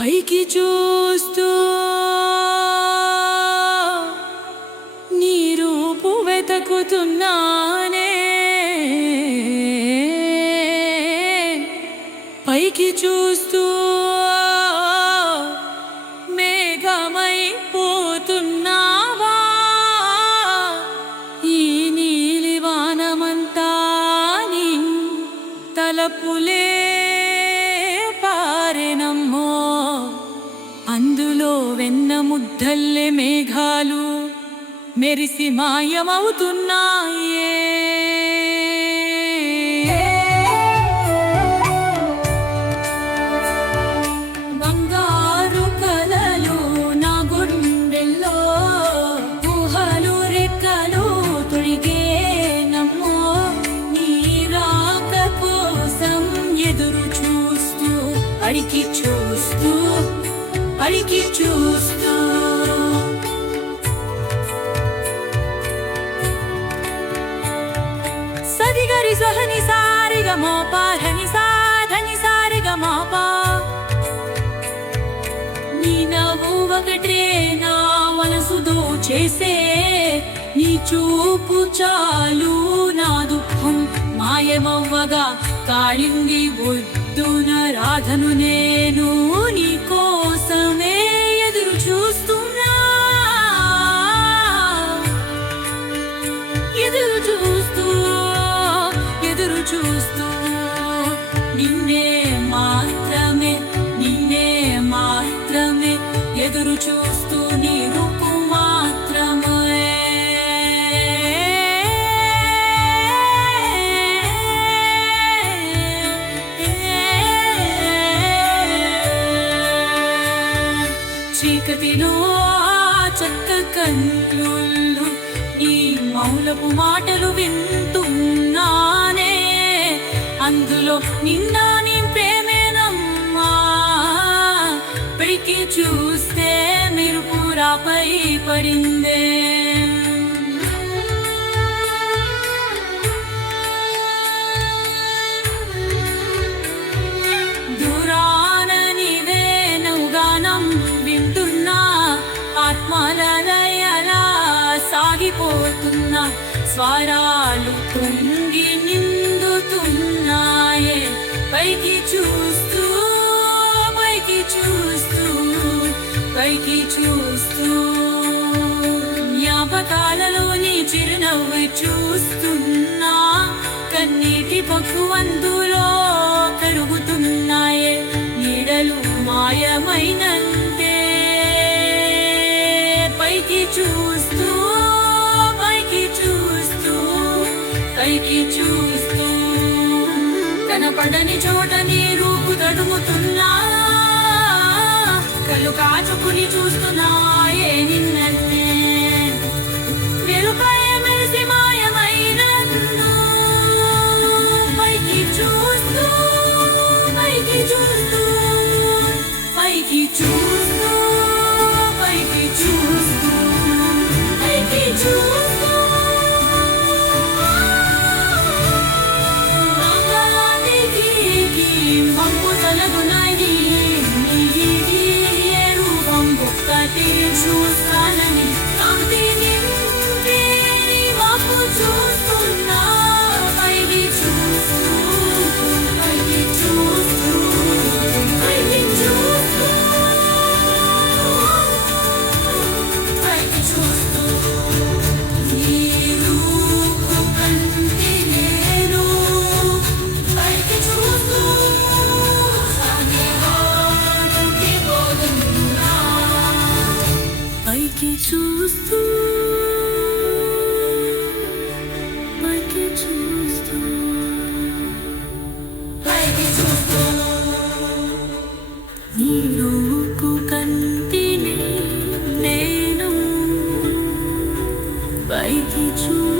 పైకి చూస్తూ నీ రూపు వెతుకుతున్నానే, పైకి చూస్తూ మేఘమైపోతున్నావా, ఈ నీలివానమంతా నీ తలపులే పారెనమ్మో, అందులో వెన్న ముద్దల్లే మేఘాలు మెరిసి మాయమవుతున్నాయే. బంగారు కలలు నా గుండెల్లో ఊహలు రెక్కలు తొడిగేనమ్మో, నీ రాక కోసం ఎదురు చూస్తూ అడిగి చూస్తూ అడిగి చూస్తూ సరిగరి సహని సారిగా మోపా ధని సాధని సారిగా మోపా, నీ నవ్వు ఒకటే నా మనసు దోచేసే, నీ చూపు చాలు నా దుఃఖం మాయమవ్వగా కాళింది ఒడ్డున రాధను నేను, నీ కోసమే ఎదురు చూస్తున్నా, ఎదురు చూస్తూ ఎదురు చూస్తూ నిన్నే మాత్రమే నిన్నే మాత్రమే ఎదురు చూస్తూ నీ రూపు మాత్రమే. చీకటిలో చెక్క కన్నులు నీ మౌనపు మాటలు వింటున్నానే, అందులో నిన్న నీ ప్రేమేనమ్మా, పైకి చూస్తే మెరుపురాపై పడిందే. దూరాన నీవే నౌగానం వింటున్నా, ఆత్మలయలా సాగిపోతున్నా, స్వరాలు తుంగి నిందుతున్నాయే, పైకి చూస్తూ పైకి చూస్తూ పైకి చూస్తూ జ్ఞాపకాలలో నీ చిరునవ్వు చూస్తున్నా, కన్నీటి పక్కు అందులో కరుగుతున్నాయే, నీడలు మాయమైనంతే, పైకి చూస్తూ పైకి చూస్తూ పైకి చూస్తూ కనపడని చోట నీ రూపు తడుముతున్నా, కళ్ళు కాచుకుని చూస్తున్నాయే నిన్నే, వెలుపై మెరిసి మాయమైనన్ను, పైకి చూస్తూ పైకి చూస్తూ పైకి చూస్తూ పైకి చూస్తూ పైకి చూస్తూ వంపు తలగునని నీ ఏ రూపం ఒక్కటి చూస్తానని కాంతి నింపి నీ వంపు చూస్తున్నా, పైకి చూస్తూ పైకి చూస్తూ పైకి చూస్తూ పైకి చూస్తూ నీ రూపు కంటి నేను, పైకి చూస్తూ పైకి చూస్తూ పైకి చూస్తూ పైకి చూస్తూ